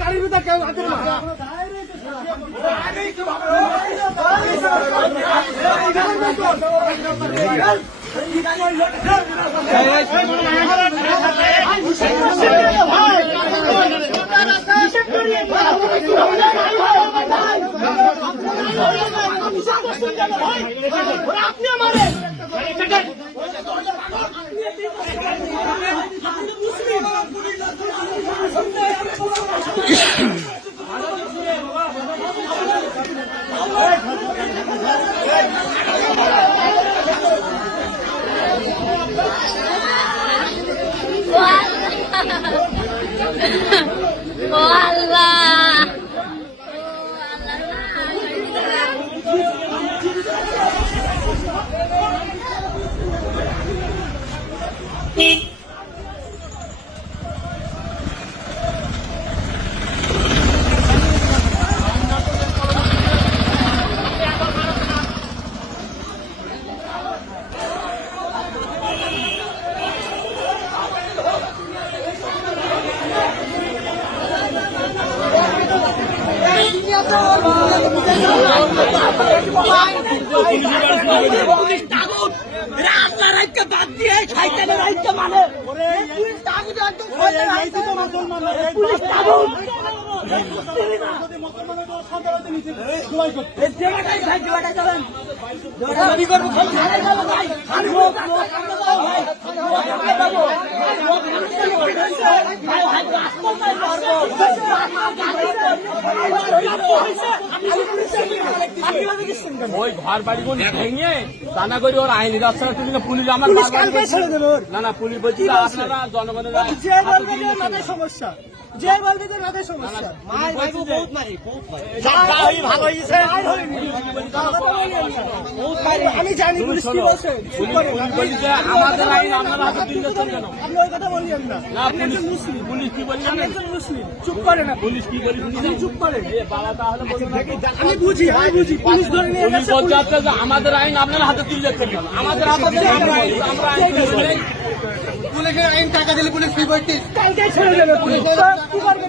গাড়ির ভিতরে কেউ আপনি আমারে বাদ দিয়ে খাইতে মানে ওই ঘর বাড়ি ভেঙে টানা করে ওর আইনি রাস্তা পুলিশ আমার না না পুলিশ বলছি আপনারা জনগণের সমস্যা যে বলবে যে রাতে সমস্যা আমি জানি পুলিশ কি বলছে আমাদের আইন আপনারা হাতে তুলে কেন আপনি ওই কথা বললেন না পুলিশ কি বলি জানেন মুসলিম চুপ করে না পুলিশ কি বলি চুপ করে বাবা তাহলে আমি বুঝি পুলিশ ধরে নিয়ে পুলিশ বলতে যে আমাদের আইন আপনারা হাতে তুলে কেন আমাদের হাতে আমরা আইন পুলিশের আইন টাকা দিলে পুলিশ কি করতে কালকে ছেড়ে দেবে পুলিশ কি করবে